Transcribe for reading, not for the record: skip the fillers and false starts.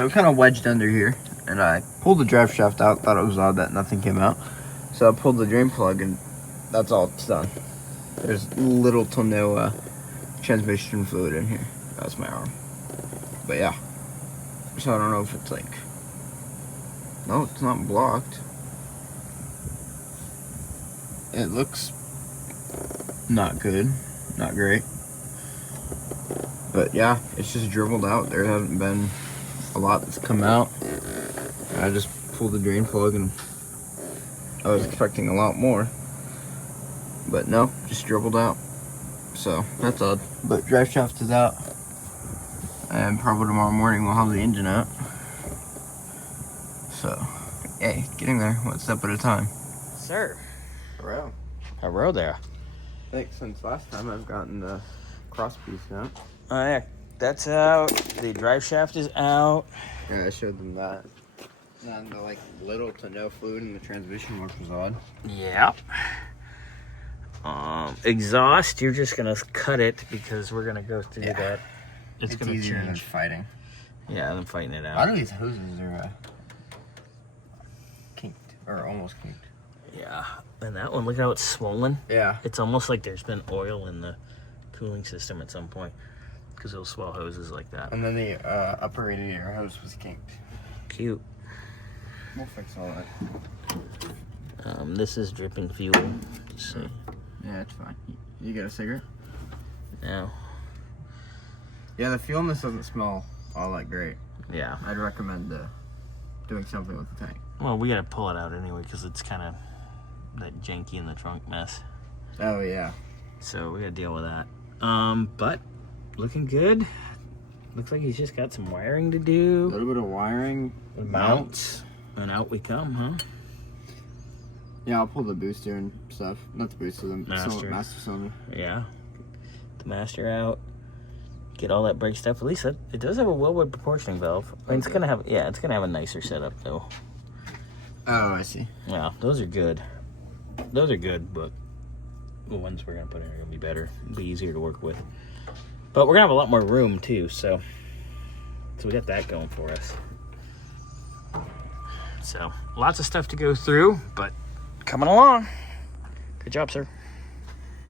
So it kind of wedged under here, and I pulled the drive shaft out. Thought it was odd that nothing came out. So I pulled the drain plug, and that's all it's done. There's little to no transmission fluid in here. That's my arm. But yeah. So I don't know if it's like... No, it's not blocked. It looks not good. Not great. But yeah, it's just dribbled out. There hasn't been a lot that's come out. I just pulled the drain plug and I was expecting a lot more. But no, just dribbled out. So that's odd. But drive shaft is out. And probably tomorrow morning we'll have the engine out. So, hey, getting there one step at a time. Sir. Hello. Hello there. I think since last time I've gotten the cross piece out. Oh yeah, that's out. The drive shaft is out. Yeah, I showed them that. And the like little to no fluid in the transmission, which was odd. Yeah. Exhaust, you're just gonna cut it because we're gonna go through that. It's gonna easier change. than fighting. Yeah, I'm fighting it A out. lot of these hoses are kinked, or almost kinked. Yeah, and that one, look how it's swollen. Yeah. It's almost like there's been oil in the cooling system at some point because it'll swell hoses like that. And then the upper radiator hose was kinked. Cute. We'll fix all that. This is dripping fuel. Just see. Yeah, it's fine. You got a cigarette? No. Yeah, the fuel in this doesn't smell all that great. Yeah. I'd recommend doing something with the tank. Well, we gotta pull it out anyway because it's kind of that janky in the trunk mess. Oh, yeah. So we gotta deal with that. But looking good. Looks like he's just got some wiring to A do. little bit of wiring. Mounts. And out we come, huh? Yeah, I'll pull the booster and stuff. Not the booster, the Master. master cylinder. Yeah. The master out. Get all that brake stuff. At least it does have a Willwood proportioning valve. I mean, it's gonna have a nicer setup though. Oh, I see. Yeah, those are good. Those are good, but the ones we're gonna put in are gonna be better. It'll be easier to work with. But we're gonna have a lot more room too, so we got that going for us. So lots of stuff to go through, but coming along. Good job, sir.